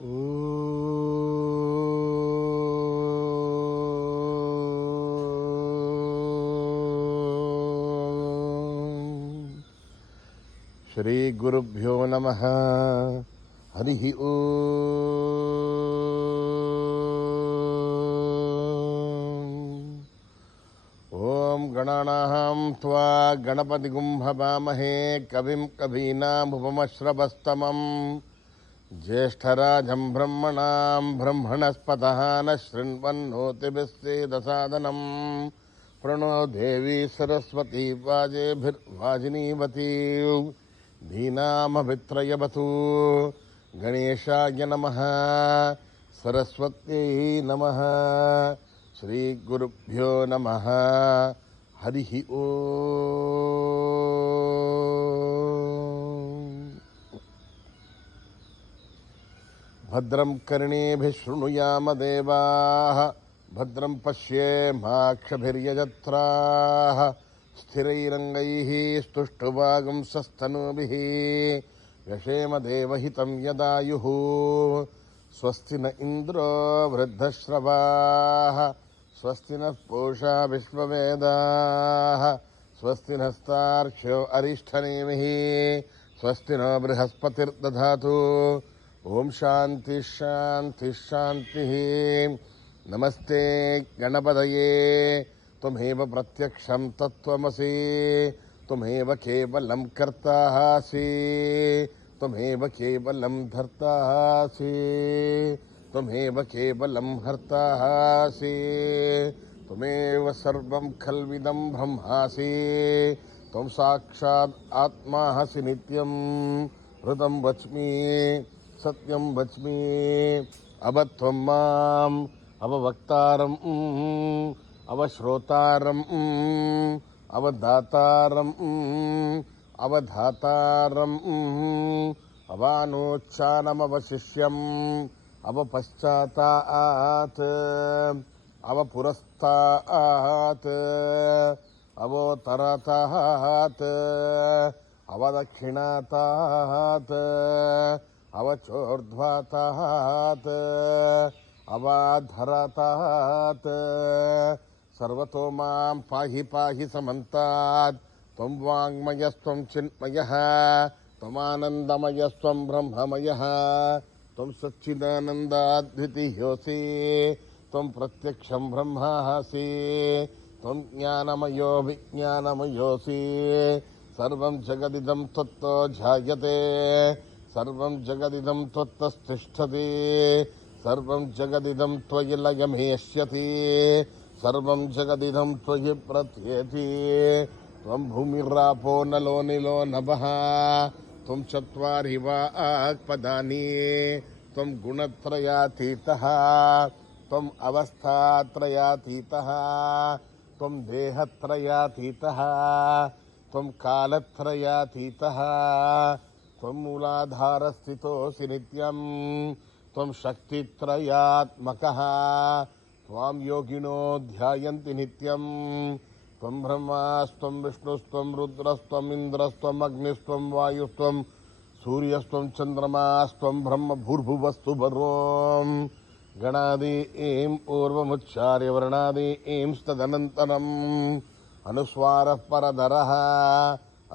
శ్రీ గురుభ్యో నమః. హరి ఓం గణానాం త్వా గణపతిగుం హవామహే కవిం కవీనాముపమశ్రవస్తమం జ్యేష్ఠరాజం బ్రహ్మణాం బ్రహ్మణస్పతః న శృణ్వన్నోతిభిస్సేదసాదనం ప్రణో దేవీ సరస్వతీ వాజేభిర్వాజినీవతీ ధీనామభిత్రయవతు. గణేశాయ నమః, సరస్వత్యై నమః. శ్రీ గురుభ్యో నమః. హరి ఓం. భద్రం కర్ణేభిః శృణుయామ దేవాః, భద్రం పశ్యేమాక్షభిర్యజత్రాః, స్థిరైరంగైః స్తుష్టువాగుంసస్తనూభిః యశేమ దేవహితం యదాయుః. స్వస్తి న ఇంద్రో వృద్ధశ్రవాః, స్వస్తి నః పూషా విశ్వవేదాః, స్వస్తి నస్తార్క్ష్యో అరిష్టనేమిః, స్వస్తి నో బృహస్పతిర్దధాతు. ఓం శాంతి శాంతి శాంతి. నమస్తే గణపతయే. త్వమేవ ప్రత్యక్షం తత్వమసి, త్వమేవ కేవలం కర్తాసి, త్వమేవ కేవలం ధర్తాసి, త్వమేవ కేవలం హర్తాసి, త్వమేవ సర్వం ఖల్విదం బ్రహ్మాసి, త్వం సాక్షాత్ ఆత్మాసి నిత్యం. ఋతం వచ్మి సత్యం వచ్మి, అబత్వం మాం అవవక్తారం అవశ్రోతారం అవధాతారం అవధాతారం అవానోచ్చానమవశిష్యం అవపశ్చాతాత్ అవపురస్తాత్ అవోత్తరతాత్ అవదక్షిణాతాత్ అవచోర్ధ్వాతాత్ అవాధరతాత్. సర్వతో మాం పాహి పాహి సమంతాత్. త్వం వాంగ్మయస్త్వం చిన్మయః, త్వమానందమయస్త్వం బ్రహ్మమయః, త్వం సచ్చిదానందాద్వితీయోసి, త్వం ప్రత్యక్షం బ్రహ్మాసి, త్వం జ్ఞానమయో విజ్ఞానమయోసి. సర్వం జగదిదం త్వత్తో జాయతే, సర్వం జగదిదం త్వత్తస్థిష్ఠతి, సర్వం జగదిదం త్వయి లయమేష్యతి, సర్వం జగదిదం త్వయి ప్రత్యేతి. త్వం భూమిరాపో నలో నిలో నభః, త్వం చత్వారి వాక్పదాని, త్వం గుణత్రయాతీతః, త్వం అవస్థాత్రయాతీతః, త్వం దేహత్రయాతీతః, త్వం కాలత్రయాతీతః, త్వం మూలాధారస్థితోసి నిత్యం. త్వం శక్తిత్రయాత్మకః, త్వాం యోగినో ధ్యాయంతి నిత్యం. త్వం బ్రహ్మాస్త్వం విష్ణుస్త్వం రుద్రస్త్వం ఇంద్రస్త్వం అగ్నిస్త్వం వాయుస్త్వం సూర్యస్త్వం చంద్రమాస్త్వం బ్రహ్మ భూర్భువస్సు భరోం. గణాదీం పూర్వముచ్చార్య వర్ణాదీం తదనంతరం అనుస్వారః పరధరః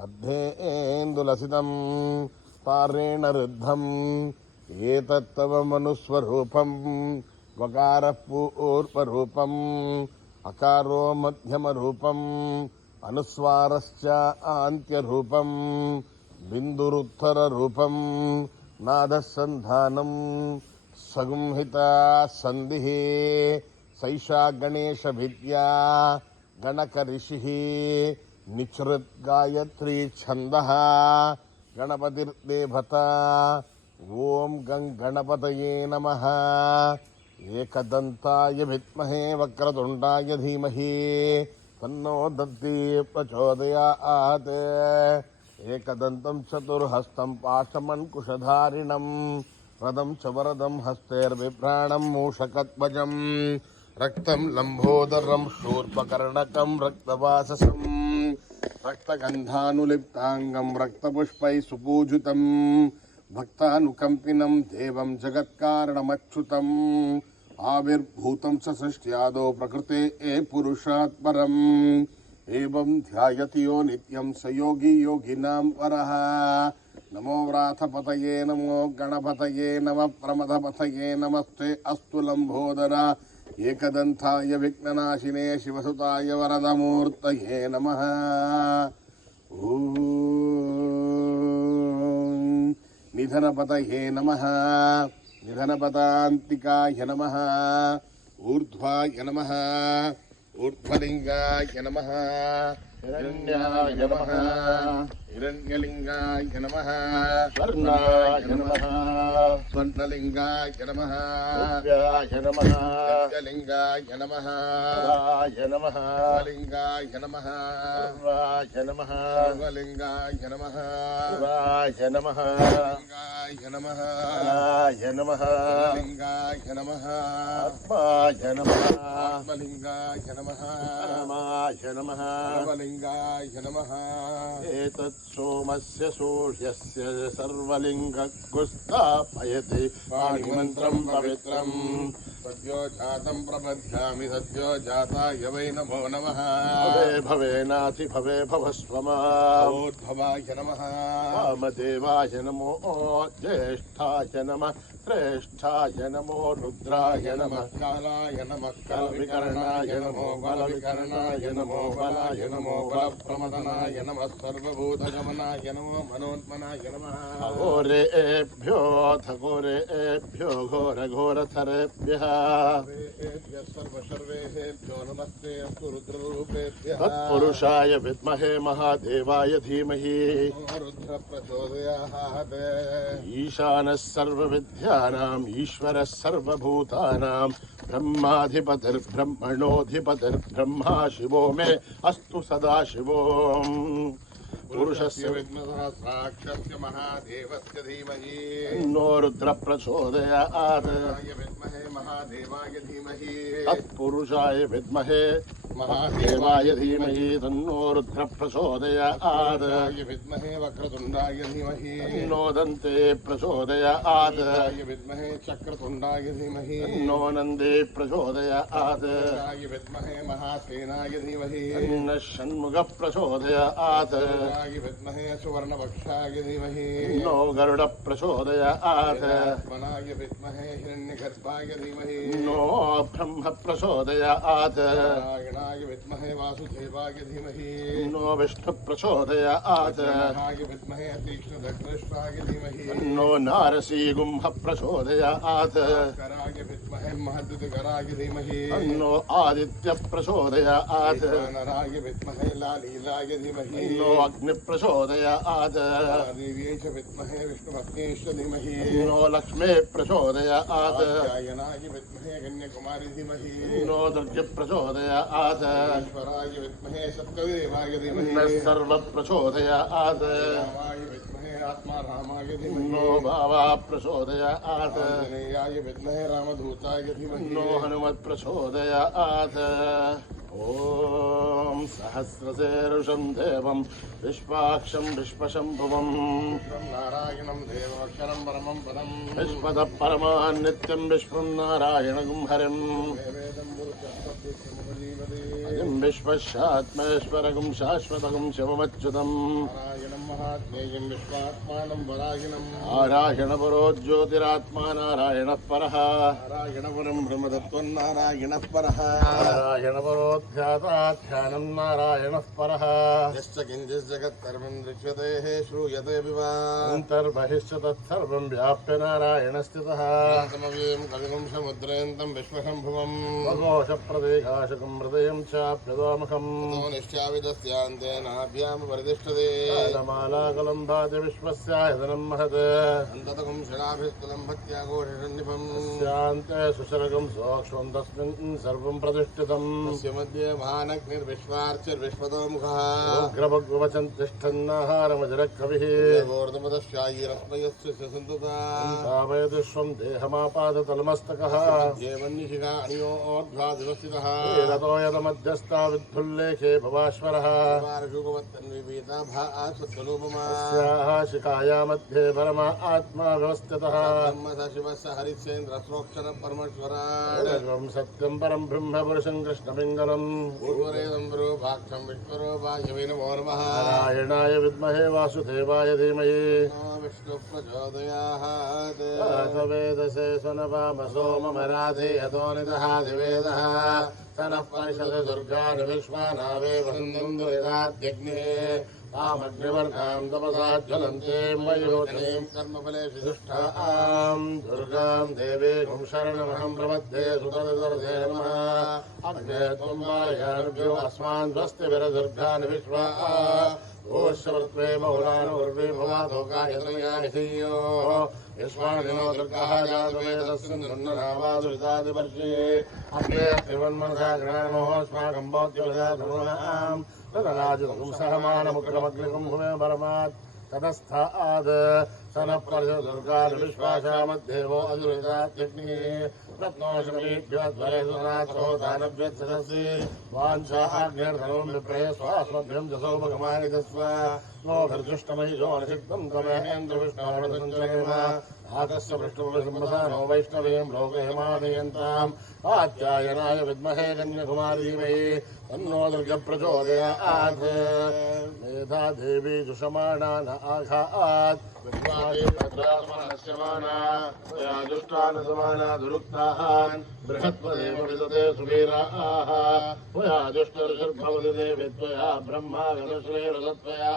అద్ధేందులసితం తారేణ రుద్ధం. ఏతత్తవ మనుస్వరూపం వకారః పూర్వరూపం, అకారో మధ్యమరూపం, అనుస్వారశ్చ ఆంత్యరూపం, బిందురుత్తరరూపం, నాదసంధానం సగుంహితా సంధిః. సైషా గణేశ విద్యా గణక ఋషిః నిచృత్ గాయత్రీ ఛందః. గణపతిర్దేవతా. ఓం గం గణపతయే నమః. ఏకదంతాయ విద్మహే వక్రతుండాయ ధీమహి తన్నో దత్తి ప్రచోదయాత్. ఏకదంతం చతుర్హస్తం పాశమన్కుశధారిణం రథం చ వరదం హస్తైర్బిభ్రాణం మూషకధ్వజం రక్తం లంబోదరం శూర్పకర్ణకం రక్తవాససం రక్తగంధానులిప్తాంగం రక్తపుష్పై సుపూజితం భక్తానుకంపినం దేవం జగత్కారణమచ్యుతం ఆవిర్భూతం స సృష్ట్యాదో ప్రకృతే పురుషాత్ పరం ఏవం ధ్యాయతి యో నిత్యం స యోగి యోగినాం వరః నమో వ్రాతపతయే నమో గణపతయే నమ ప్రమథపతయే నమస్తే అస్తు లంబోదర ఏకదంతాయ విఘ్ననాశినే శివసుతాయ వరదమూర్తయే నమః. ఓం నిధనపతయే నమః నిధనపదాంతికాయ నమః ఊర్ధ్వాయ నమః ఊర్ధ్వలింగాయ నమః హిరణ్యాయ నమః హిరణ్యలింగాయ నమః స్వర్ణాయ నమః స్వర్ణలింగాయ నమః దివ్యాయ నమః దివ్యలింగాయ నమః శివాయ నమః శివలింగాయ నమః శివాయ నమః శివలింగాయ నమః శివాయ నమః లింగాయ నమః శివాయ నమః లింగాయ నమః ఆత్మాయ నమః ఆత్మలింగాయ నమః రామాయ నమః రామలింగాయ నమః ఏతత్ సోమస్య సూర్యస్య సర్వలింగగుస్థాపయతి పాణిమంత్రం పవిత్రం సద్యో జాతం ప్రపద్యామి సద్యో జాతాయ వై నమో నమః భవే భవేనాతి భవే భవస్వమాోద్భవాయ నమః వామదేవాయ నమో జ్యేష్ఠాయ నమః శ్రేష్ఠాయ నమో రుద్రాయ నమః కాలాయ నమః కలవికరణాయ నమో బలవికరణాయ నమో బలాయ నమో బలప్రమదనాయ నమః సర్వభూతగమనాయ నమో మనోన్మనాయ నమః అఘోరేభ్యో ఘోరేభ్యో ఘోరఘోరథరేభ్యః సర్వసర్వేభ్యో నమస్తే అస్తు రుద్రరూపేభ్యః తత్పురుషాయ విద్మహే మహాదేవాయ ధీమహి రుద్ర ప్రచోదయాత్ ఈశానः సర్వవిద్యానాం ఈశ్వరः సర్వభూతానాం బ్రహ్మాధిపతిర్బ్రహ్మణోధిపతిర్బ్రహ్మా శివో మే అస్తు సదాశివో పురుషస్య విఘ్నసహస్రాక్షస్య మహాదేవస్య ధీమహి తన్నో రుద్ర ప్రచోదయాత్ విద్మహే మహాదేవాయ ధీమహి తత్పురుషాయ విద్మహే మహాదేవాయ ధీమహి తన్నో రుద్ర ప్రచోదయాత్ విద్మహే వక్రతుండాయ ధీమహి తన్నో దంతే ప్రచోదయాత్ విద్మహే చక్రతుండాయ ధీమహి తన్నో నందే ప్రచోదయాత్ విద్మహే మహాసేనాయ ధీమహి తన్నో షణ్ముఖ ప్రచోదయాత్ విద్మహే సువర్ణవక్షాయ ధీమహి తన్నో గరుడ ప్రచోదయాత్ వనాయ విద్మహే హిరణ్యగర్భాయ ధీమహి తన్నో బ్రహ్మ ప్రచోదయాత్ నారాయణాయ విద్మహే వాసుదేవాయ ధీమహి తన్నో విష్ణు ప్రచోదయాత్ విద్మహే తీక్ష్ణదగ్రష్టాయ ధీమహి తన్నో నారసింహ ప్రచోదయాత్ కరాయ విద్మహే మహద్యుతికరాయ ధీమహి తన్నో ఆదిత్య ప్రచోదయాత్ నరాయ విద్మహే లాలీలాయ ధీమహి తన్నో అగ్ని ప్రచోదయాత్ దేవ్యై చ విద్మహే విష్ణుపత్నీశ్చ ధీమహి తన్నో లక్ష్మే ప్రచోదయాత్ కాత్యాయనాయ విద్మహే కన్యాకుమారి ధీమహి తన్నో దుర్గ ప్రచోదయాత్ ఈశ్వరాయ విద్మహే సప్తదేవాయ ధీమహి సర్వ ప్రచోదయాత్ రామాయ విద్మహే ఆత్మారామాయ ధీమహి తన్నో భావా ప్రచోదయాత్ ఆంజనేయాయ విద్మహే రామదూతాయ ధీమహి తన్నో హనుమత్ ప్రచోదయాత్ ఓం సహస్రశీర్షం దేవం విశ్వాక్షం విశ్వశంభువం నారాయణం దేవక్షరం పరమం పదం విశ్వద పరమాన్ నిత్యం విశ్వం నారాయణం హరిం అయం విశ్వశాత్మేశ్వరగం శాశ్వతగం శివమచ్యుతం నారాయణం మహాత్మేయం విశ్వాత్మానం వరాయణం నారాయణ పరో జ్యోతిరాత్మా నారాయణ పరః నారాయణ పరం బ్రహ్మతత్వం నారాయణ పరః నారాయణ పరో ధ్యానం నారాయణ పరః యశ్చ కించిత్ జగత్సర్వం దృశ్యతే శ్రూయతే వివా అంతర్బహిశ్చ తత్సర్వం వ్యాప్య నారాయణ స్థితః సమవ్యం కవిగుం సముద్రయంతం విశ్వశంభువం భగోష ప్రదేకాశకం హృదయం చాప్యదోముఖం నిశ్చావిదస్యాంతే నాభ్యాం పరితిష్టతే మాలాకలం భాతి విశ్వస్యాయతనం మహత్ అంతతకం శిలాభిస్థలం భక్త్యాఘోషన్నిభం శాంతే సుశరగం సోక్ష్మం తస్మిన్ సర్వం ప్రతిష్ఠితం మధ్య మహానగ్నిర్విశ్వార్చిర్విశ్వతోముఖः ఉగ్రభగ్వచన్ తిష్టన్నాహారమజరకవిः ఊర్ధ్వమదశ్చాయీరస్మయస్య సంతుతావయతి శ్వం దేహమాపాదతలమస్తకः జీవన్నిశిఖా అణియోర్ధ్వాదివస్థితः రతో యదమధ్యస్థా విద్భుల్లేఖే భవాశ్వరः अस्याः शिखाया मध्ये परमा आत्मा व्यवस्थितः शिवस्य हरिश्चेन्द्र श्रोक्षर परमेश्वरात् सत्यं परं ब्रह्म पुरुषं कृष्णपिङ्गलम् पूर्वरेदं भाक्षं विश्वरूपाय नमो नमः नारायणाय विद्महे वासुदेवाय धीमहि विष्णु प्रचोदयात् वेदसे सुनवाम सोममराधे यतो निदहादिवेदः सनः परिषद दुर्गानि विश्वानावे वसन्तं दुरिताद्यग्ने तामग्निवर्गां तपसा ज्वलन्ते मयूतीं कर्मफलेषु दुष्टां दुर्गां देवीं शरणमहं प्रपद्ये सुतदर्शे नमः अग्ने त्वं वायानुभ्यो अस्मान् स्वस्तिभिर्दुर्गानि विश्वा ओश्वत्वे मौलानुर्वे भवादोकायतयानिधीयो यस्मानिनो दुर्गः जातवेदस्सन्ननावादुरितादिवर्षे अग्ने त्रिवन्मनसा गृहामोऽस्माकं बौद्ध्यविदाधनुनां तदराजतं सहमानमुग्रमग्निकं भूमे परमात् ततस्थाद् सनः परिषदुर्गानिविश्वासा मध्येवो अदुरितात्यग्निः रत्नोषमीभ्योद्वरेषु दानव्यत्सदसि वाञ्छा आग्नेर्धनो विप्रहे स्वास्मभ्यं जसोपगमानि दस्व नोभिर्जुष्टमहिषो निषिक्तं त्वमेन्द्रविष्णोर्वसञ्चरेम आकस्य पृष्ठुपसंवसानो वैष्णवीं लोकहेमादयन्ताम् आत्यायनाय विद्महे कन्याकुमारी धीमहि तन्नो दुर्गप्रचोदयात् मेधा देवी जुषमाणा न आघात् दुष्टानसमाना दुरुक्तान् बृहत्वदेव विदते सुवीराः त्वया दुष्टर्षिर्भवति देवि त्वया ब्रह्मागतश्रेरसत्वया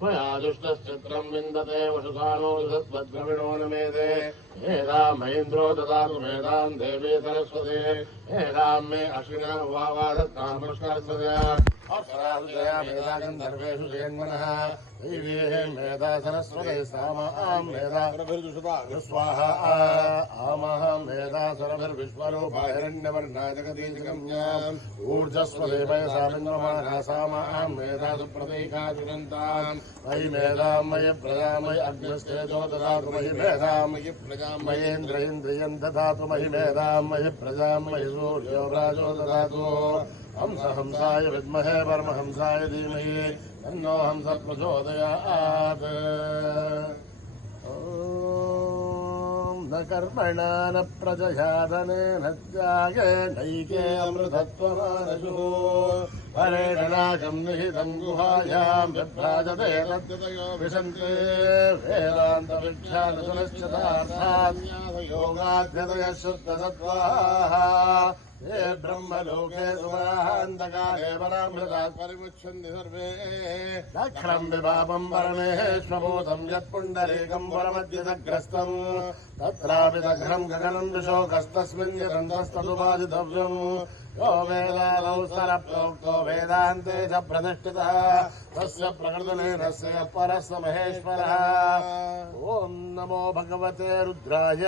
त्वया दुष्टश्चित्रं विन्दते वशुधानो सत्वद्रविणो न मेदे एतां महेन्द्रो ददातु मेधां देवी सरस्वती एतां मे अश्विना वावादत्तां पुष्करस्वत्या अक्षरादया मेधा गन्धर्वेषु जयन्मनः दैवीः मेधा सरस्वती सामां मेधा स्वाहा आमः मेधा सरभिर्विश्वरूपा हिरण्यवर्णा जगदीशगम्याम् ऊर्जस्वदेवय सामिन्द्रमाना सामां मेधा सुप्रतीका जुगन्ताम् मयि मेधां मयि प्रजां मयि अग्निस्तेजो ददातु मयि मेधां मयि प्रजां मयेन्द्र इन्द्रियं ददातु मयि मेधां मयि प्रजां मयि सूर्यो राजो ददातु हंसाय विद्महे परमहंसाय धीमहि तन्नो हंस प्रचोदयात् न कर्मणा न प्रजया धनेन त्यागेनैके अमृतत्वमानशुः परेणनाकं निहितं गुहायां विभ्राजते तद्गतयो विशन्ते वेदान्तविख्यानसुनिश्चितार्थात् योगाध्यतयः शुद्धसत्त्वाः ये ब्रह्मलोके सुमरान्तकाले परामृतात् परिमुच्यन्ति सर्वे दक्षिणं विभावं परमेश्वभूतं यत्पुण्डरीकं परमद्यतग्रस्तं तत्रापि दग्धं गगनं विशोकस्तस्मिन् यतन्तस्तदुपादितव्यम् यो वेदानौ सरप्रोक्तो वेदान्ते च प्रतिष्ठितः तस्य प्रकृतिलीनस्य परस्य महेश्वरः ॐ नमो भगवते रुद्राय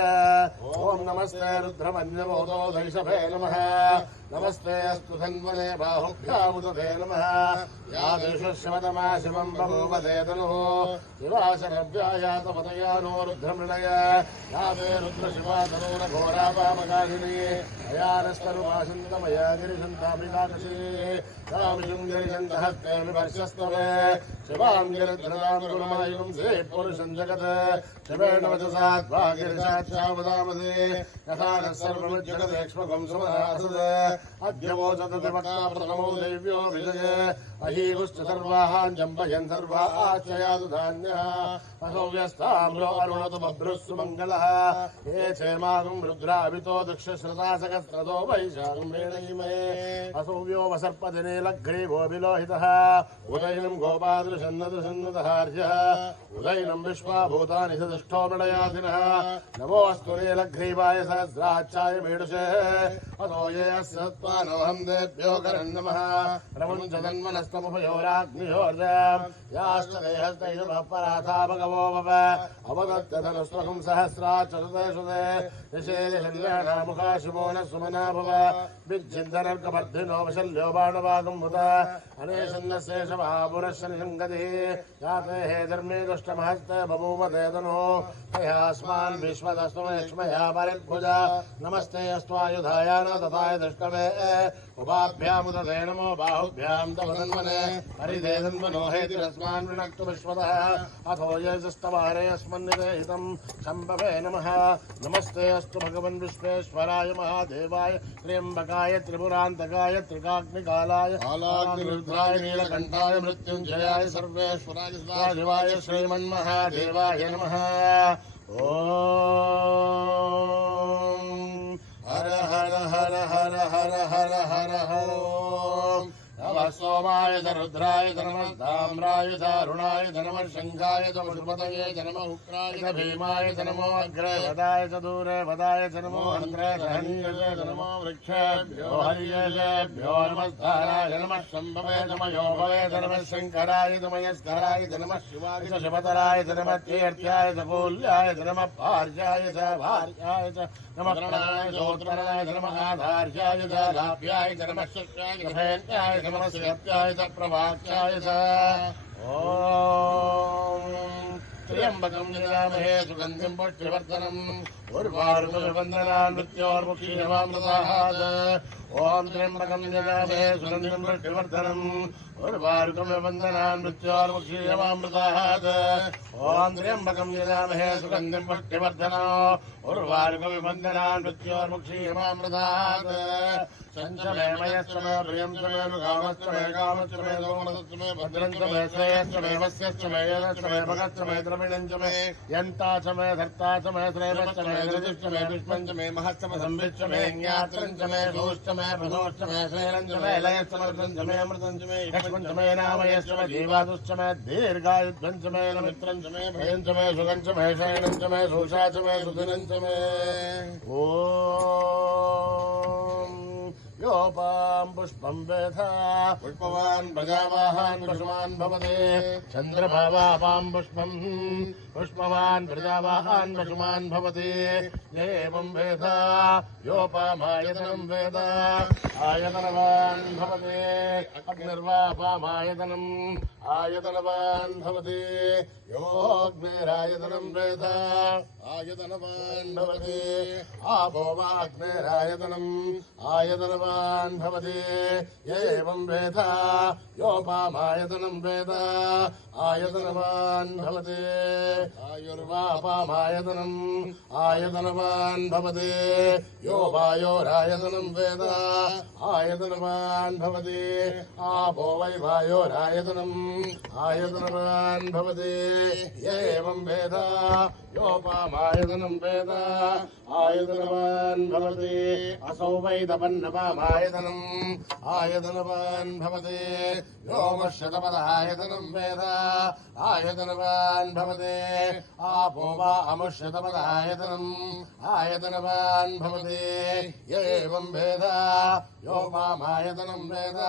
ॐ नमस्ते रुद्रमन्यमोदो दैशभे नमः नमस्ते अस्तु धन्वने बाहुभ्यामुदते नमः या देशश्रवतमा शिवं बभूवते तनुः शिवाशरव्यायातपतया नो रुद्रमृणय या ते रुद्रशिवा तनूरघोरापामकाहिनी अयानस्तरुवासन्तमया गिरिशन्तामृताकशी तामिषं गिरिशन्तहस्ते विवर्षस्तवे शिवां गिरिधृतां गुरुमायुं से पुरुषं जगत् शिवेण वचसा त्वा गिरिशाच्छावदामसे यथा नः सर्वमिज्जगदेक्ष्मकं सुमहासद अद्य वोचतति वक्ता प्रथमो दैव्यो विजये अहीगुश्च सर्वाहान् जम्पयन् सर्वा आचयातु धान्यः असौव्यस्ताम्रो अरुणतु बभ्रुस्सु मङ्गलः ये क्षेमागुं रुद्राभितो दक्षश्रता सकस्रतो वैशाखं वेणयिमहे असौव्यो वसर्पदिने लग्रीवो विलोहितः उदयनं गोपादृशन्नदृशन्नदहार्यः उदयनं विश्वाभूतानि सदुष्टो मृडयादिनः नमोऽस्तु नीलग्रीवाय सहस्राक्षाय मीडुषे अतो ये अस्य त्वानोऽहं देभ्यो करन्नमः प्रमुञ्चतन्मनस्तमुभयोराग्नियोर्जाम् याश्च देहस्तैषुभः पराथा भगवो भव अवदत्यधनुस्त्वकं सहस्राच्चतुर्देषु ते निषेधशल्यानामुखा शिवो न सुमना भव विच्छिन्दनर्कवर्धिनो वशल्यो बाणवागं मुत अनेशन्नशेषभावो पुरस्य निसङ्गतिः याते हे धर्मे दुष्टमहस्ते बभूव तेतनो तयास्मान् विश्वदस्मया परिभुजा नमस्ते अस्त्वायुधाय न तथाय दृष्टवे उपाभ्यामुदते नमो बाहुभ्यां तवदन्मने हरिदेदन्मनो हेतिरस्मान् विनक्तु विश्वतः अथो यजस्तवारे अस्मन्निदेहितं शम्भवे नमः नमस्ते अस्तु भगवन् विश्वेश्वराय महादेवाय त्र्यम्बकाय त्रिपुरान्तकाय त्रिकाग्निकालाय कालाग्निरुद्राय नीलकण्ठाय मृत्युञ्जयाय सर्वेश्वराय सदाशिवाय श्रीमन्महादेवाय नमः ॐ हर हर हर हर हर हर हर ॐ नमः सोमाय च रुद्राय च नमः धाम्राय च अरुणाय च नमः शङ्खाय च पशुपतये च नमः उग्राय च भीमाय च नमो अग्रे वदाय च दूरे वदाय च नमो अग्रे सहनीये च नमो वृक्षेभ्यो हरियेभ्यो नमस्काराय नमः शम्भवे च मयोभवे च नमः शङ्कराय च मयस्कराय च नमः शिवाय च शिवतराय च नमः तीर्थ्याय च कूल्याय च नमः भार्याय च भार्याय च नमः प्रणय चोत्तराय च नमः आधार्याय च लाभ्याय च नमः शक्याय च भेद्याय च नमः श्रेत्याय च प्रभात्याय च ॐ त्र्यम्बकं यजामहे सुगन्धिं पुष्टिवर्धनम् उर्वारुकवन्दनान् मृत्योर्मुखीयमामृतात् ॐ त्र्यम्बकं यजामहे सुगन्धिं पुष्टिवर्धनम् उर्वारुकवन्दनान् मृत्योर्मुखीयमामृतात् ॐ त्र्यम्बकं यजामहे सुगन्धिं पुष्टिवर्धनम् उर्वारुकवन्दनान् मृत्योर्मुखीयमामृतात् संचमे मयश्च मे प्रियं च मे कामश्च मे कामश्च मे सोमश्च मे भद्रं च मे श्रेयश्च मे वस्यश्च मे यदश्च मे भगश्च मे द्रविणं च मे यन्ता च मे धर्ता च मे श्रेयश्च मे धृतिश्च मे विष्मं च मे महश्च मे संविश्च मे ज्ञात्रं च मे धूश्च मे प्रधोश्च मे श्रेयं च मे लयश्च मर्दं च मे अमृतं च मे लक्ष्मं च मे नामयश्च मे जीवादुश्च मे दीर्घायुध्वं च मे मित्रं च मे भयं च मे सुखं च मे शयनं च मे सुषा च मे सुदिनं च मे ॐ योपां पुष्पं वेधा पुष्पवान् प्रजावाहान् पशुमान् भवते चन्द्रभावापां पुष्पं पुष्पवान् प्रजावाहान् पशुमान् भवते एवं वेधा योपामायतनं वेद आयतनवान् भवते अग्निर्वापामायतनम् आयतनवान् भवते योऽग्निरायतनं वेद आयतनवान् भवते आपो वाग्निरायतनम् आयतनवान् भवते एवं वेद योपामायतनं वेद आयतनवान् भवते आयुर्वापामायतनम् आयतनवान् भवते यो वायोरायतनं वेद आयतनवान् भवते आपो वै वायोरायतनम् आयतनवान् भवते एवं वेद योपामायतनं वेद आयतनवान् भवते असौ वै तपन्नपामायतनम् आयतनवान् भवते योमश्यतपदायतनं वेद आयतनवान् भवते आपो वा अमुष्यतपदायतनम् आयतनवान् भवते एवं वेद योपामायतनं वेद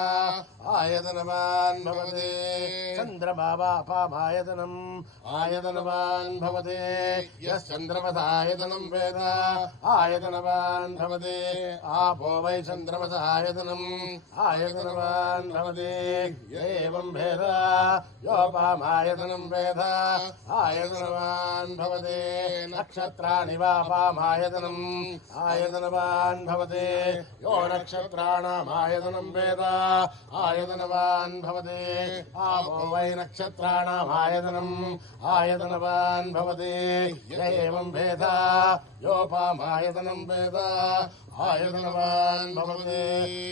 आयतनवान् भवते चन्द्रमा वापामायतनम् आयतनवान् भवते यश्चन्द्रमसायतनं वेद आयतनवान् भवते आपो वै चन्द्रमसायतनम् आयतनवान् भवते एवं वेद योपामायतनं वेद आयतनवान् भवते नक्षत्राणि वापामायतनम् आयतनवान् भवते यो नक्षत्राणामायतनं वेद आयतनवान् भवते आपो वै नक्षत्राणामायतनम् आयतनवान् भवते एवं वेद योपामायतनं वेद आयतनवान् भवते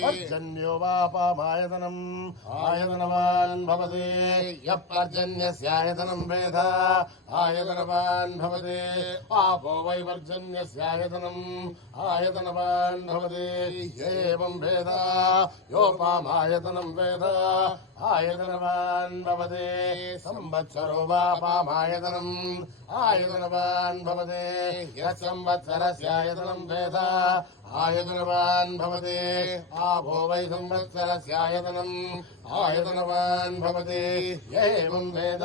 पर्जन्यो वापामायतनम् आयतनवान् भवते यः पर्जन्यस्यायतनं वेद आयतनवान् भवते आपो वै पर्जन्यस्यायतनम् आयतनवान् भवते एवं वेद योपामायतनं वेद आयतनवान् भवते संवत्सरो वापामायतनम् आयतनवान् भवते यः संवत्सरस्यायतनं वेद आयतनवान् भवते आपो वै संवत्सरस्यायतनम् आयतनवान् भवते एवं वेद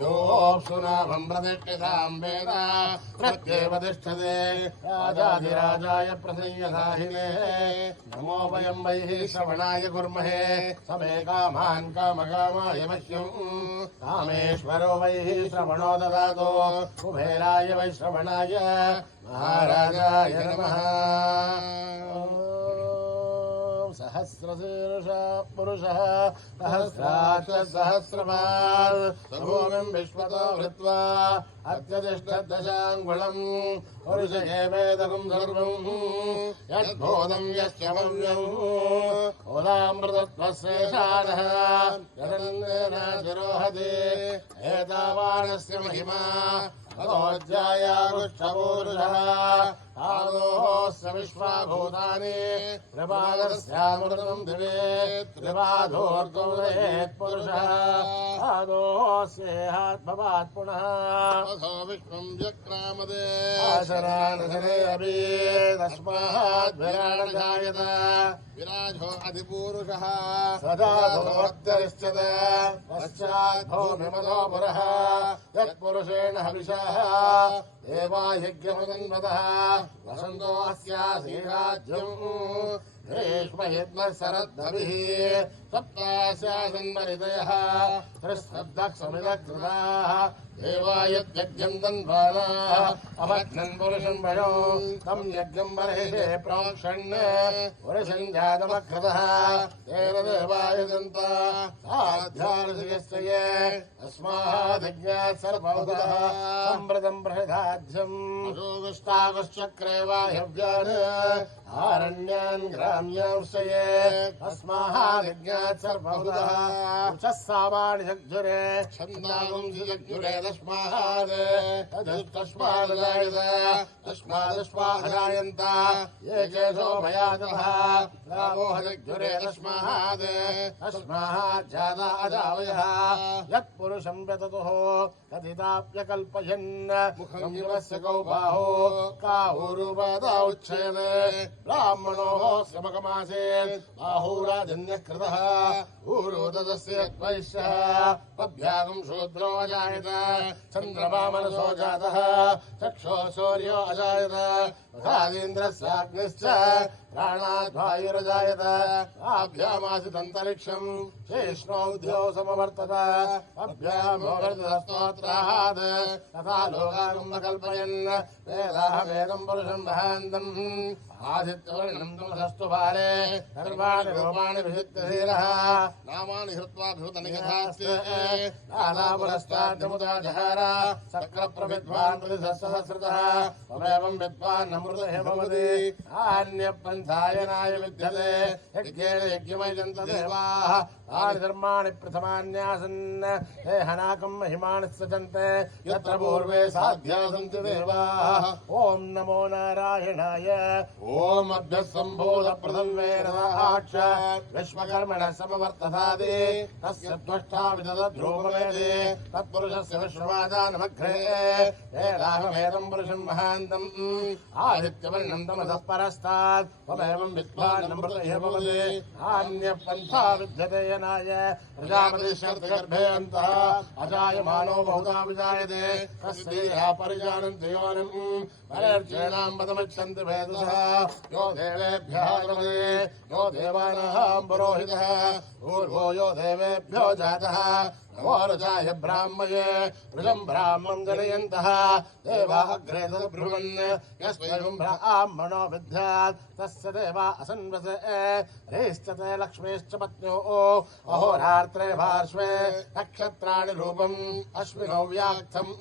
योऽप्सुनाभं प्रतिष्ठितां वेद प्रत्येव तिष्ठते राजाधिराजाय प्रसंयसाहिने नमो वयं वै श्रवणाय कुर्महे समे कामा कामान् कामकामाय मह्यं कामेश्वरो वै श्रवणो ददातु कुबेराय वै श्रवणाय महाराजाय नमः सहस्रशीर्षः पुरुषः सहस्राक्ष सहस्रपात् समूहं विश्वतो वृत्वा अत्यतिष्ठदशाङ्गुलम् पुरुष एवेदकं सर्वं यद्बोधं यस्य भव्यम् ओलामृतत्वस्येषानः यदन्नेनातिरोहति एतावानस्य महिमा अतोऽध्यायागुच्छपूरुषः आदोऽस्य विश्वाभूतानि प्रपादस्यामृतं दिवे त्रिपादोर्गोदयेत् पुरुषः आदोऽस्येहात्मवात् पुनः अथो विश्वं व्यक्रामदे आशरानशरे अपि तस्मात् विराडजायत विराजो अधिपूरुषः सदाधोऽत्यरिष्यत पश्चाद्भो विमतो पुरः यत्पुरुषेण हविषः देवा यज्ञमुदन्वतः वसन्तो अस्यासीराज्यम् ग्रीष्मयज्ञः शरद्भविः सप्तास्यासन्मरितयः त्रिस्तब्धः समिदकृताः देवा यद्यज्ञम् तन्वानाः अभग्नन् पुरुषम् वयो तं यज्ञम् बर्हिषे प्रोक्षन् पुरुषम् जातमकृतः तेन देवाय दन्ता साध्याऋषयस्य ये तस्मादिज्ञात् सर्वभूतः सम्प्रतं बृहदाध्यम् अशोकश्चाकश्चक्रे वायव्यान् आरण्यान् ग्राम्यांश्च ये तस्मादिज्ञात् सर्वभूतः उचः सामानि जग्जुरे छन्दागुंसि जग्जुरे तस्मात् तस्मादजायत तस्मादश्वाजायन्त ये केशो भयातः रामोह जग्जुरे तस्मात् तस्माज्जाता अजावयः यत्पुरुषं व्यततुः तदिताप्यकल्पयन् मुखं जीवस्य कौ बाहो काहुरुपदा उच्छेदे ब्राह्मणोः श्रमकमासेत् बाहुराजन्यकृतः ऊरोदस्य वैश्यः पद्भ्यागं शूद्रो अजायत चन्द्रमा मनसो जातः चक्षो सूर्यो अजायत तथादिन्द्रस्याग्निश्च प्राणाद्वायुरजायत आभ्यामासितन्तरिक्षम् शेष्णोऽध्यो समवर्तत अभ्यामोवर्तस्तोत्रात् तथा लोकागम् न कल्पयन् वेदाहमेदम् पुरुषम् महान्तम् आदित्यवर्णम् तमसस्तु भारे सर्वाणि रूपाणि विचित्रधीरः नामानि हृत्वा भूतनिकथास्ते नानापुरस्ताद्यमुदा जहार शक्रप्रविद्वान् प्रतिसहस्रतः त्वमेवं विद्वान् अमृतः भवति आन्यपन्थायनाय विद्यते यज्ञेन यज्ञमयजन्त देवाः तानि धर्माणि प्रथमान्यासन् हे हनाकं महिमानि सजन्ते यत्र पूर्वे साध्या सन्ति देवाः ॐ नमो नारायणाय ॐ अभ्यः सम्भूतप्रथं वेददाक्ष विश्वकर्मणः समवर्ततादि तस्य त्वष्टा विदधद्रूपवेदे तत्पुरुषस्य विश्ववादानमग्रे वेदाहमेदं पुरुषं महान्तम् आदित्यवर्णं तमसः परस्तात् त्वमेवं विद्वानमृतः भवति नान्यपन्था विद्यते यनाय प्रजापतिश्चर्तगर्भे अन्तः अजायमानो बहुधा विजायते तस्यैः परिजानन्ति योनिम् परर्चेनां पदमिच्छन्ति वेदसः यो देवेभ्यः रमते यो देवानां पुरोहितः ऊर्वो यो देवेभ्यो जातः नमो रजाय ब्राह्मये वृजं ब्राह्मं जनयन्तः देवाः अग्रे तद्ब्रुवन् यस्त्वं ब्राह्मणो विद्यात् तस्य देवा असन्वसे ह्रीश्चते लक्ष्मीश्च पत्न्योः अहोरात्रे पार्श्वे नक्षत्राणि रूपम् अश्विनौ व्याक्तम्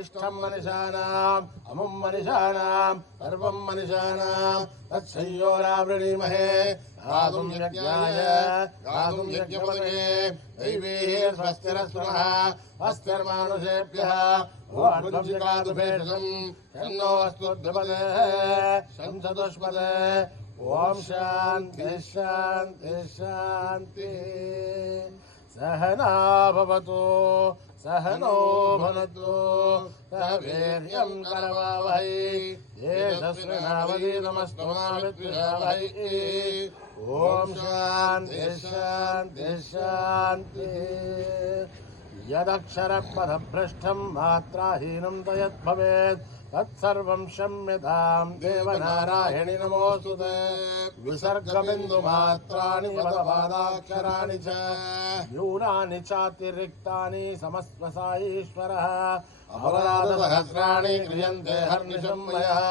इष्टं मनिषाणाम् अमुं मनिषाणाम् सर्वं मनिषाणाम् तच्छय्योरावृणीमहे गातुं यज्ञाय गातुं यज्ञपदये दैवीः स्वस्तिरस्वरः अस्तिर्मानुषेभ्यः ॐ तन्नोऽस्तुद्विपदे शंसदुष्पदे ॐ शान्ति शान्ति शान्ति सहना भवतु सहनो भुनक्तु सह वीर्यं करवावहै तेजस्विनावधीतमस्तु मा विद्विषावहै ॐ शान्ति शान्ति शान्ति यदक्षरपदभ्रष्टं मात्राहीनं तु यद्भवेत् तत्सर्वं क्षम्यतां देवनारायणि नमोऽस्तुते विसर्गबिन्दुमात्राणि पदपादाक्षराणि च न्यूनानि चातिरिक्तानि समस्वसाईश्वरः अपराधसहस्राणि क्रियन्ते हर्निशं मया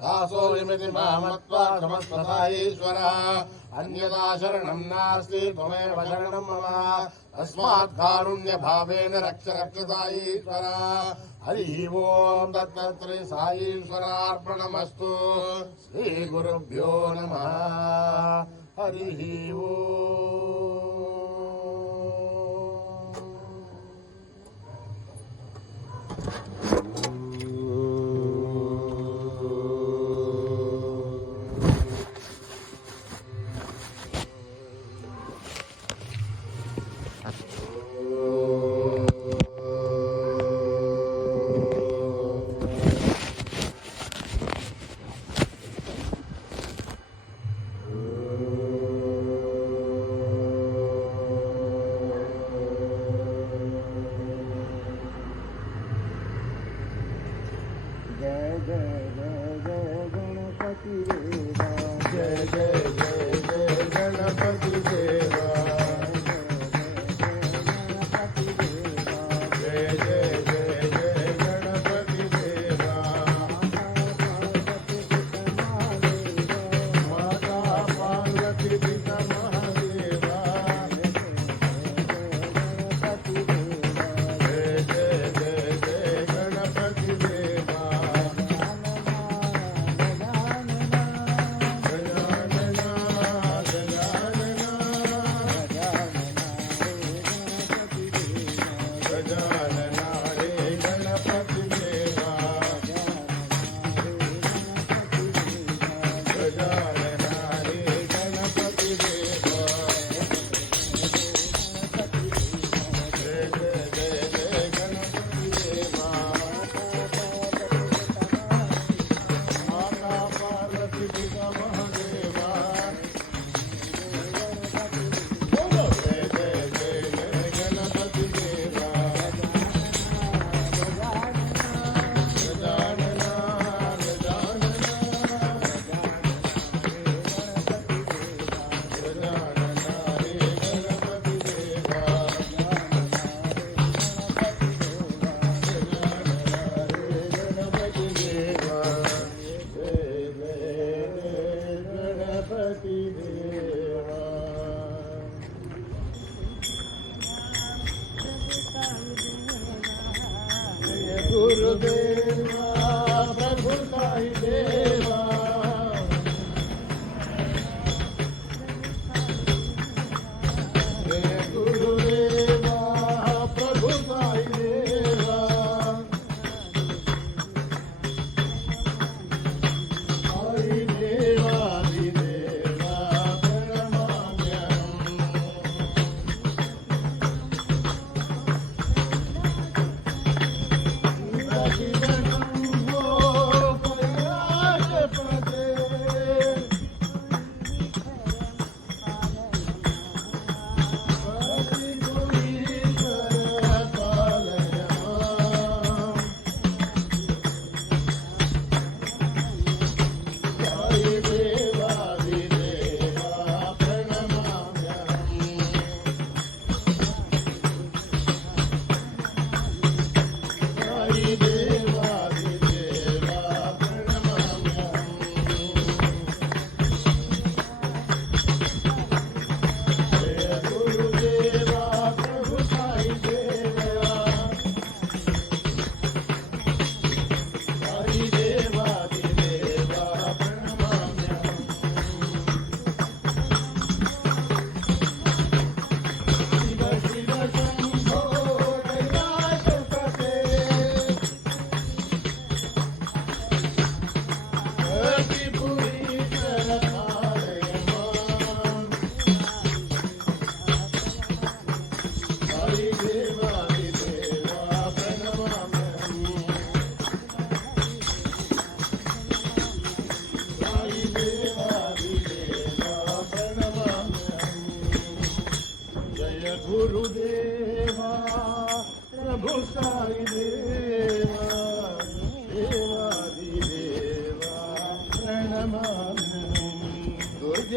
दासोऽयमिति मामत्वा समस्वसाईश्वरः अन्यथा शरणं नास्ति त्वमेव शरणं मम तस्मात् कारुण्यभावेन रक्ष रक्षसाईश्वरः हरिः ओं दत्तात्रेय साईश्वरार्पणमस्तु श्रीगुरुभ्यो नमः हरिः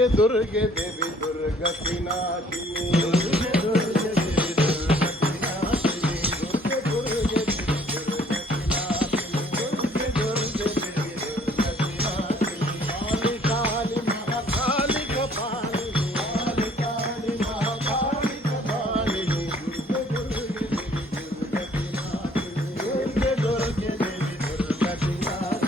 दुर्गे दुर्गे देवी दुर्गति नाशिनी दुर्गे दुर्गे देवी दुर्गति नाशिनी दुर्गे दुर्गे देवी दुर्गति नाशिनी दुर्गे दुर्गे देवी दुर्गति नाशिनी काली काली महाकाली कपालिनी काली काली महाकाली कपालिनी दुर्गे दुर्गे देवी दुर्गति नाशिनी दुर्गे दुर्गे देवी दुर्गति नाशिनी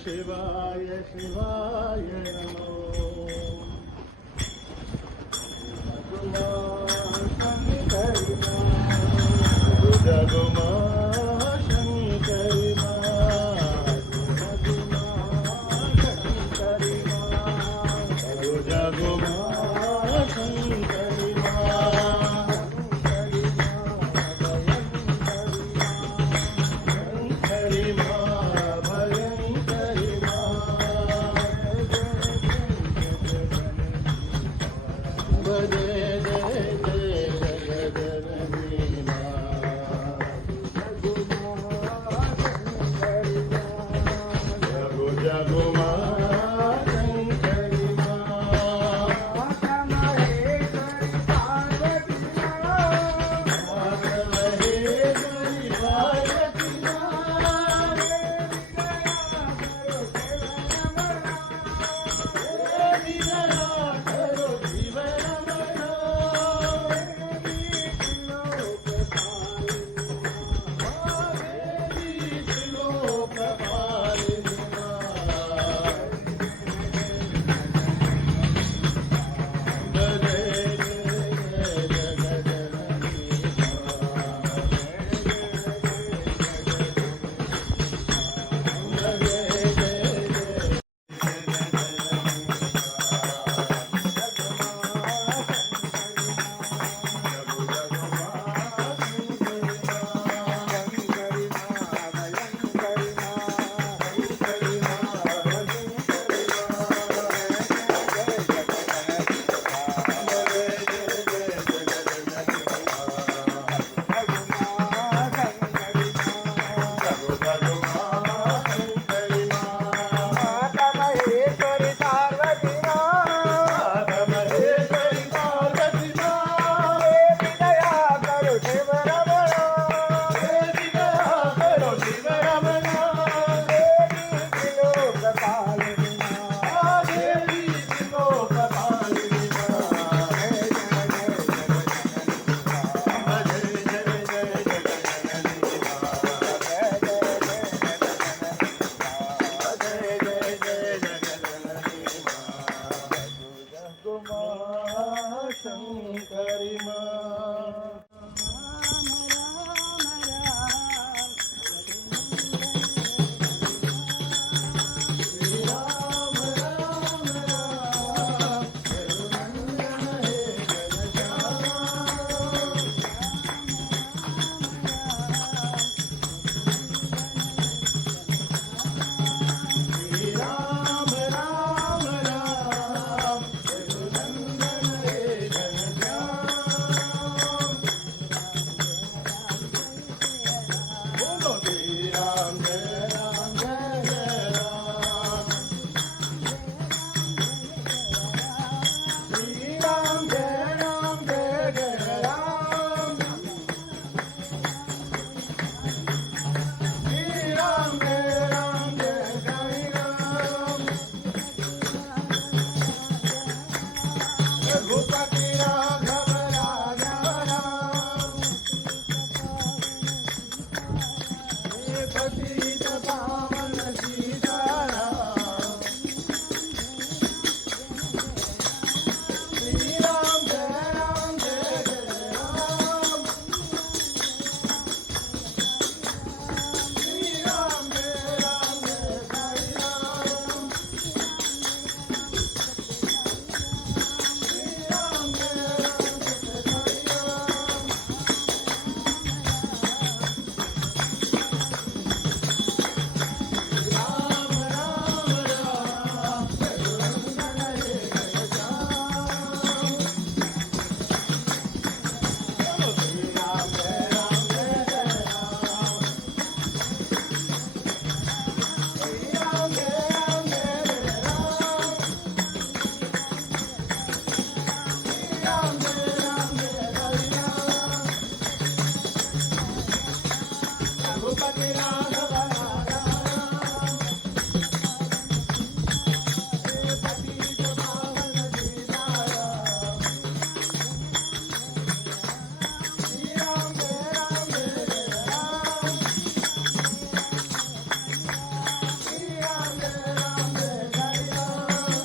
शिवाय शिवाय नमो जगमा शंकरिमा पतित पावन सीताराम श्री राम जय जय राम श्री राम जय साई राम श्री राम जय साई राम राम राम राम रघुनंदन हे श्याम श्री राम जय राम श्री राम जय राम श्री राम जय हरि राम रघुपति राघव राम हे पतित पावन सीताराम श्री राम जय राम श्री राम जय हरि राम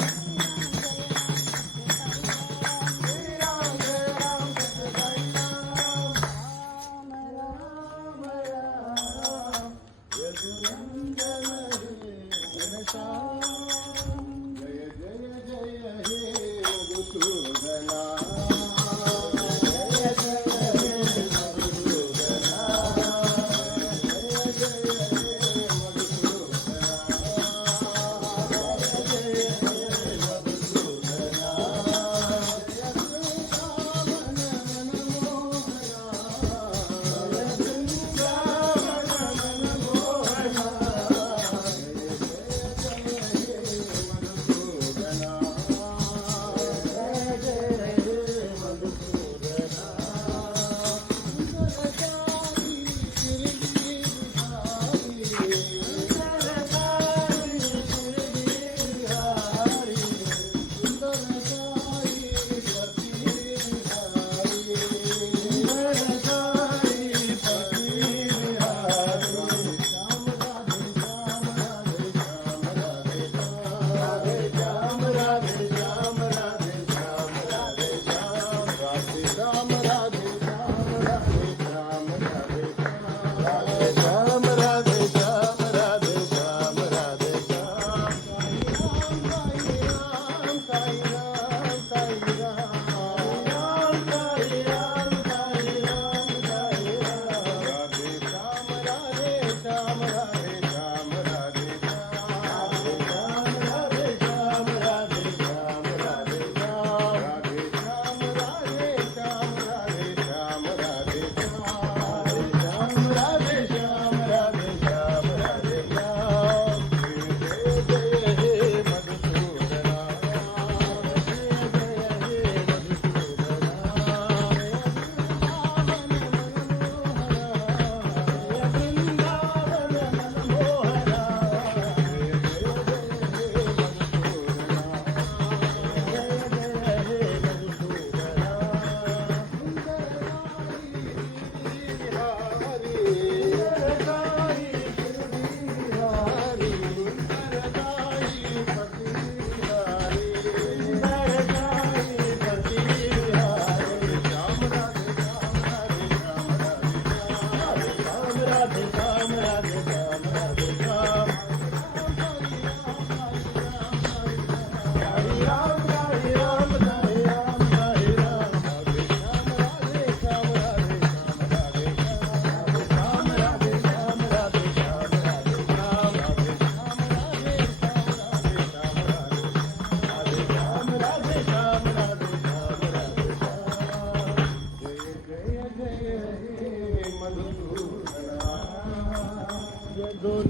श्री राम जय हरि राम राम राम यदुनंदन हे घनश्याम जय जय जय हे मधुसूदना जय जय हे मधुसूदना जय जय हे मधुसूदना जय जय हे मधुसूदना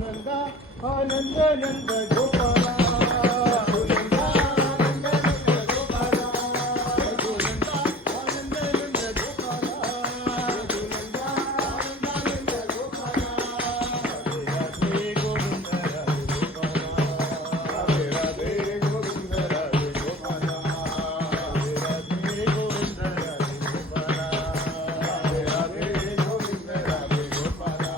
नंदा आनंद नंद गोपाला गोनंदा आनंद नंद गोपाला गोनंदा आनंद नंद गोपाला गोनंदा आनंद नंद गोपाला राधे गोविंद राधे गोपाला राधे गोविंद राधे गोपाला राधे गोविंद राधे गोपाला राधे गोविंद राधे गोपाला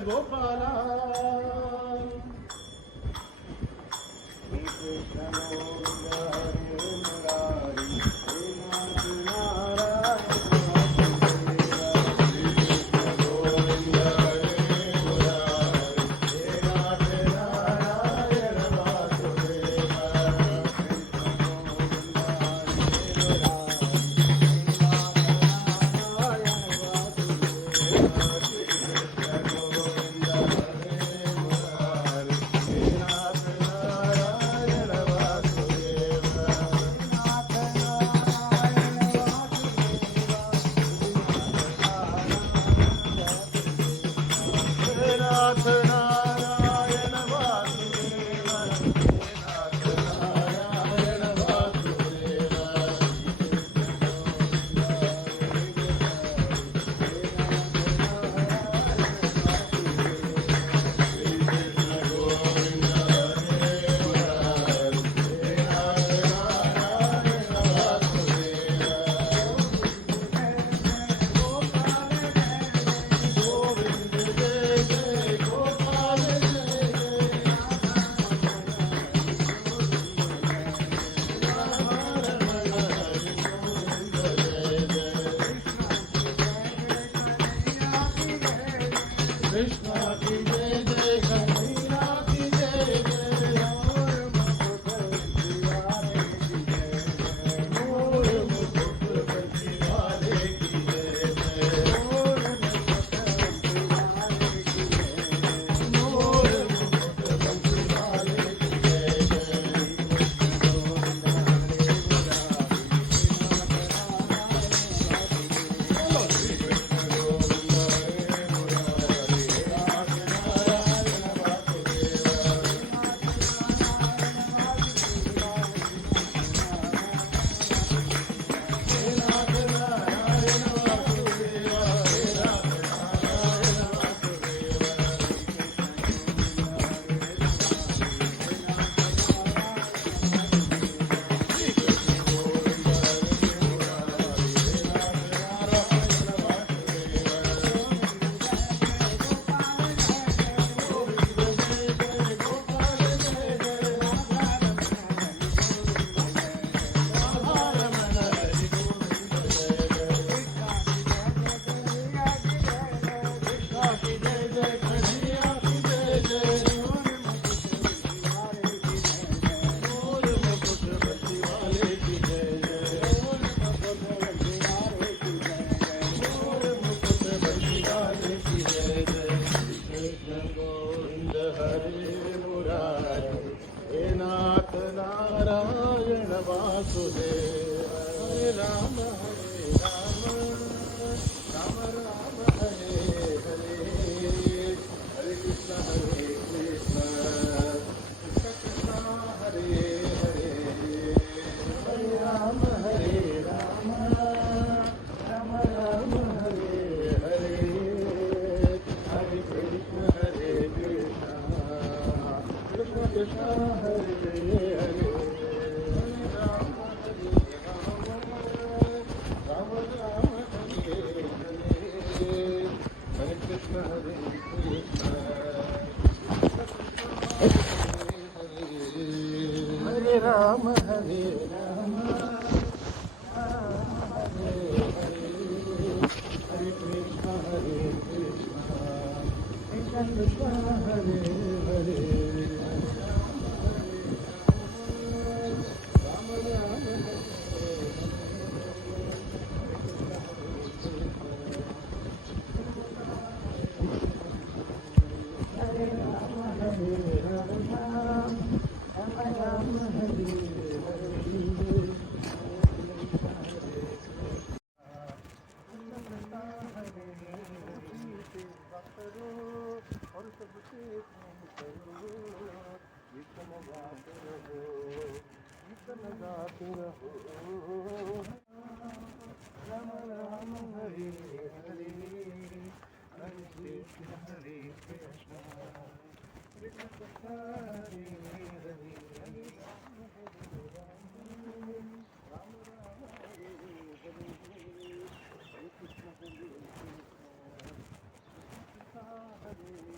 गोपाला कृष्ण गोविंद हरे मुरारी हे नाथ नारायण वासुदेव नाथ नारायण वासुदेव कृष्णा की जय जय कन्हैया की जय जय मोर मुकुट बंसी वाले की जय जय मोर मुकुट बंसी वाले की जय जय गोविंद हरे मुरारी हे नाथ नारायण वासुदेव हरे राम राम राम हरे हरे हरे कृष्ण कृष्ण कृष्ण हरे हरे हरे राम राम राम हरे हरे हरे कृष्ण कृष्ण कृष्ण हरे हरे राम राम हरे हरे हरे कृष्ण हरे राम हरे राम हरे हरे हरे कृष्ण कृष्ण कृष्ण हरे हरे राम राम हरे राम हरे राम राम हरे और सबसे प्रेम करो गीतन गाते रहो राम राम हरे हरे हरे कृष्ण हरे कृष्ण हरे हरे हरे राम हरे हरे हरे कृष्ण हरे कृष्ण हरे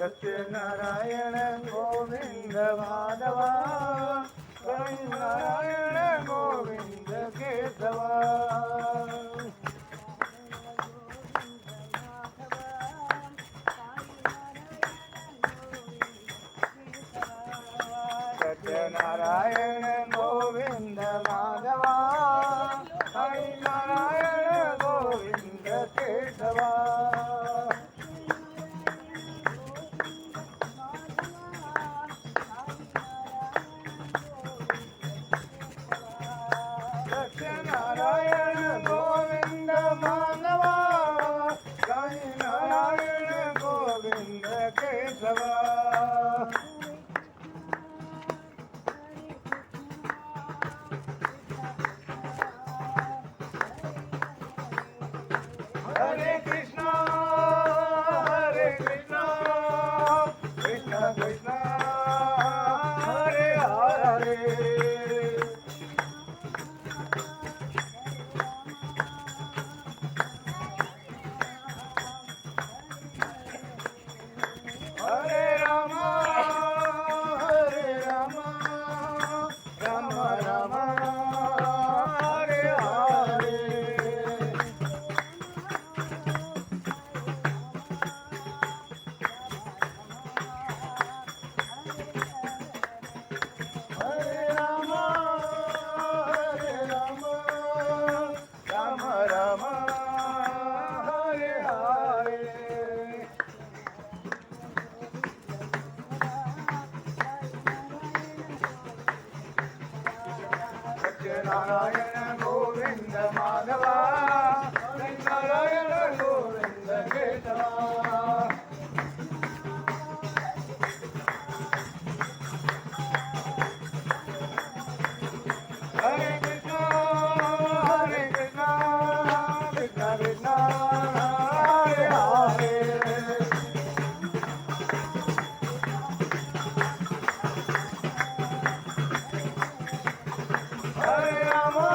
सत्यनारायण गोविंद माधवा नारायण गोविंद केशवा सत्यनारायण गोविंद माधवा नारायण गोविंद केशवा नारायण गोविंद माधवा नारायण गोविंद केशवा हरे कृष्णा कृष्ण कृष्ण हरे हरे हरे राम राम राम हरे हरे हरे राम राम राम हरे हरे सत्यनारायण गोविंद माधवा नारायण गोविंद केशवा हरे कृष्ण कृष्ण कृष्ण हरे हरे हरे राम राम राम हरे हरे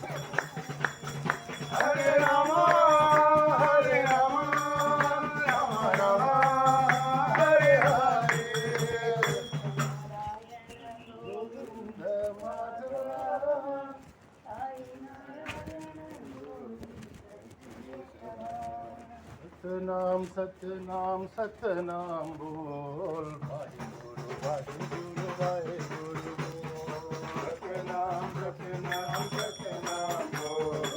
हरे राम राम राम हरे हरे गोविंद माधवा सतनाम सतनाम सतनाम बोल वाहेगुरु वाहेगुरु वाहेगुरु बोल सतनाम सतनाम सतनाम बोल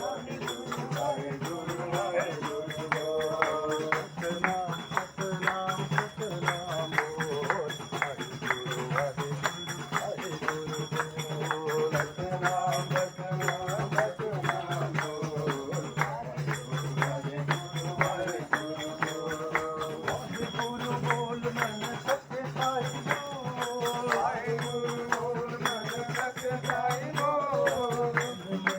वाहेगुरु वाहेगुरु वाहेगुरु बोल सतनाम सतनाम सतनाम बोल वाहेगुरु वाहेगुरु वाहेगुरु बोल सतनाम सतनाम सतनाम बोल वाहेगुरु बोल मन सत्य साई बोल वाहेगुरु बोल मन सत्य साई बोल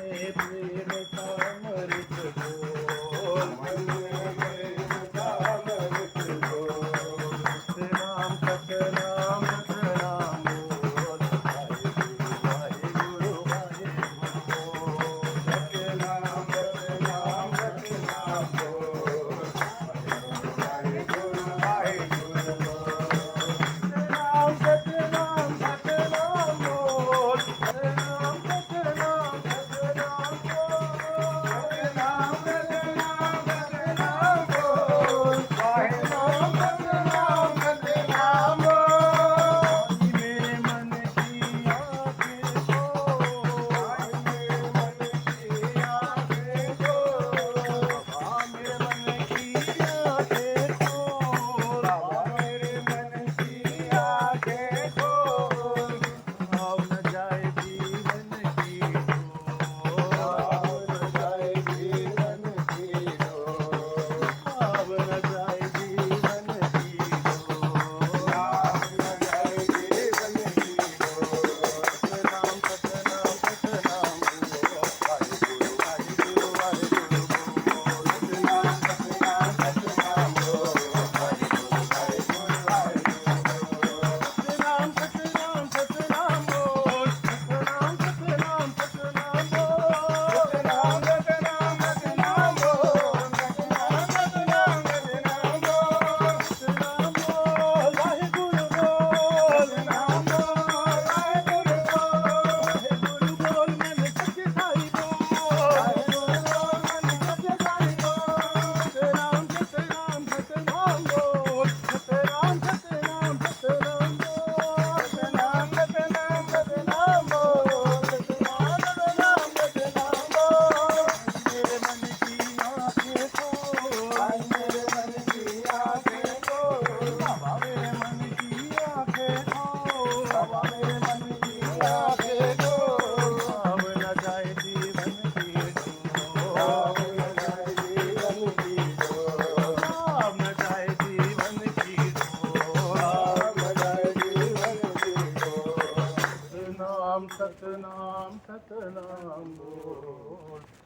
सतनाम सतनाम बोल।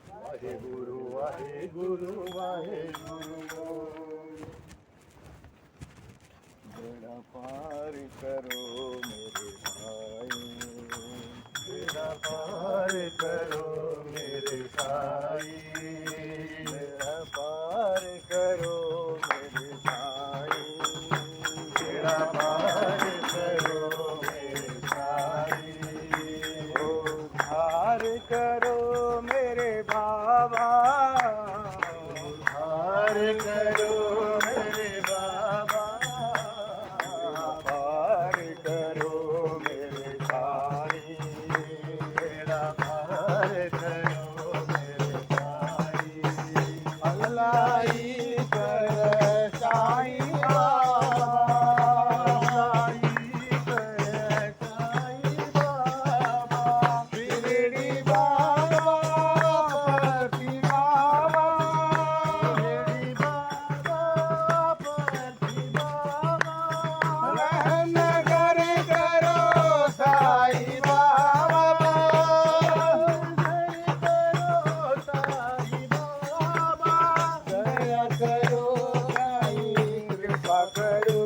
वाहे गुरु वाहे गुरु वाहे गुरु बोल। बेड़ा पार करो मेरे भाई, बेड़ा पार करो मेरे भाई, बेड़ा पार करो मेरे भाई, बेड़ा पार करो मेरे भाई। ओ धार करो मेरे बाबा, धार करो मेरे बाबा, पार करो मेरे भाई, बेड़ा पार करो मेरे भाई। अल्लाह ही कर साईं बाबा, अल्लाह ही कर साईं बाबा, शिरडी बाबा पति बाबा, शिरडी बाबा पति बाबा। रहम करे करो साईं बाबा, करो साईं बाबा, दया करो साईं कृपा करो,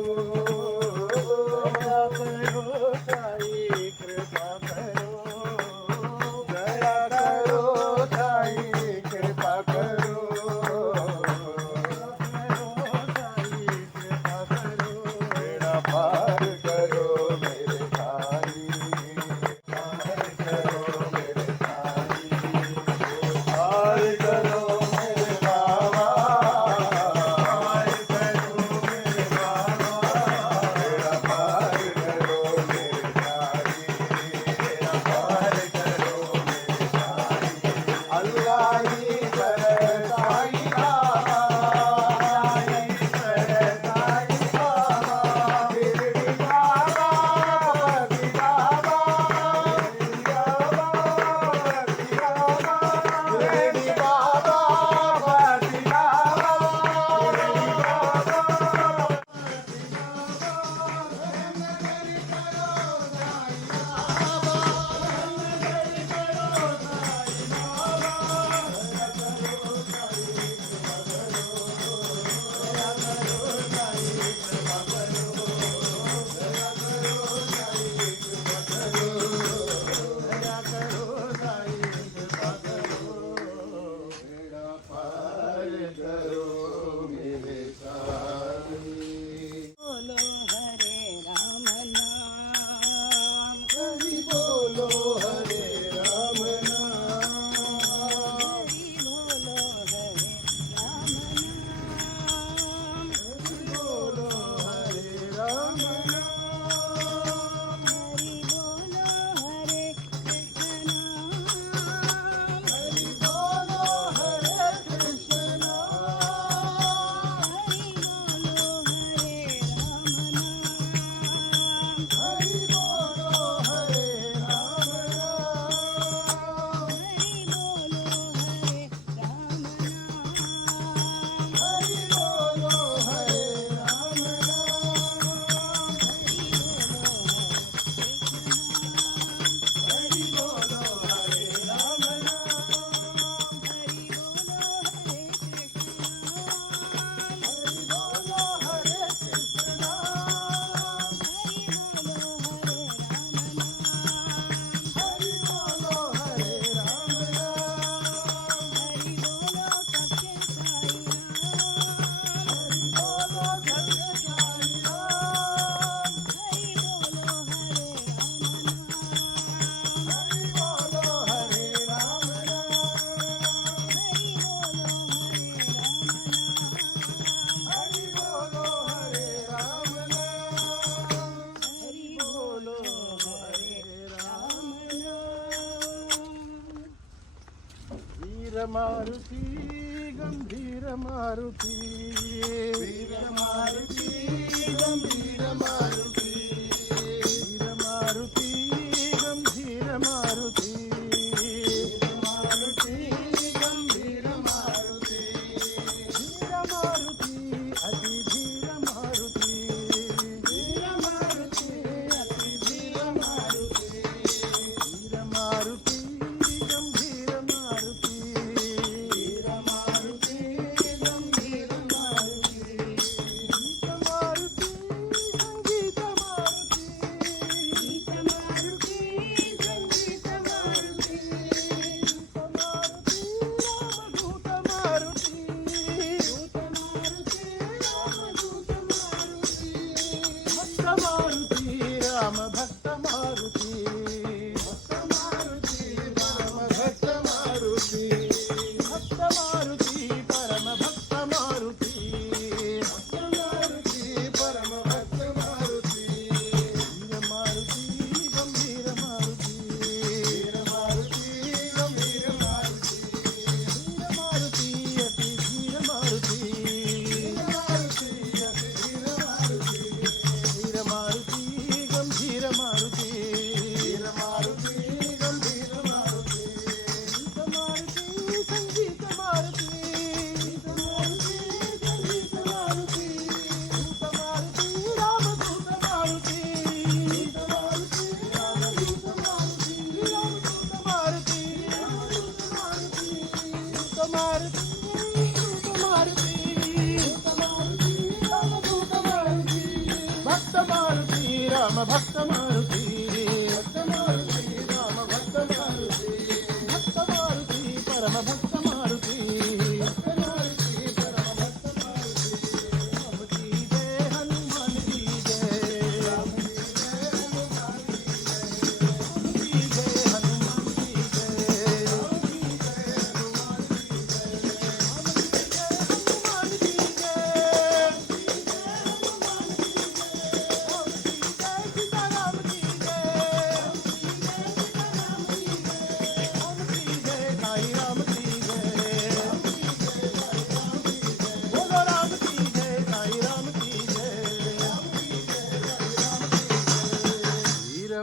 दया करो साईं कृपा करो, दया करो साईं कृपा करो, साईं कृपा करो। बेड़ा पार करो मेरे भाई, पार करो मेरे भाई, पार करो मेरे बाबा, पार करो मेरे बाबा, बेड़ा पार करो मेरे भाई, बेड़ा पार करो मेरे भाई। अल्लाह ही कर साईं बाबा, अल्लाह ही कर साईं बाबा, शिरडी बाबा पति बाबा, शिरडी बाबा पति बाबा, शिरडी बाबा पति बाबा, शिरडी बेड़ा पार करो मेरे साईं। बोलो हरे राम नाम, हरि बोलो हरे राम नाम, हरि बोलो हरे राम नाम, हरि बोलो हरे राम नाम, हरि बोलो हरे कृष्ण नाम, हरि बोलो हरे कृष्ण नाम, हरि बोलो हरे राम नाम, हरि बोलो हरे राम नाम, हरि बोलो हरे राम नाम, हरि बोलो हरे राम मारुति गंभीर मारुति वीर मारुति गंभीर मारुति वीर मारुति गंभीर मारुति वीर मारुति गंभीर मारुति धीर मारुति अति धीर मारुति धीर मारुति अति धीर मारुति धीर राम भक्त मारुती राम भक्त मारुती परम भक्त मारुती राम की जय हनुमान की जय राम की जय हनुमान की जय हनुमान की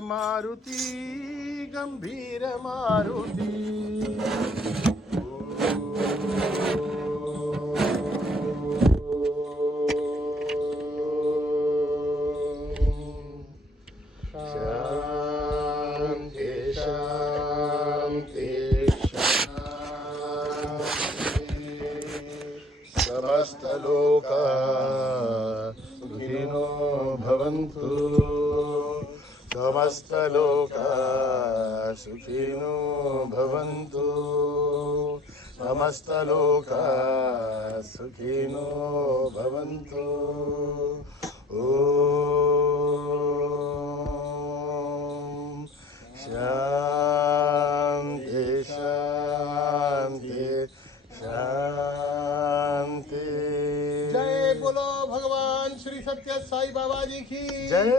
मारुती गंभीर मारुती शांति शांति समस्त लोक सुखिनो भवन्तु समस्त लोक सुखिनो भवन्तु समस्त लोक सुखिनो भवन्तु ओम शांति शांति शांति। जय बोलो भगवान श्री सत्य साई बाबा जी की जय।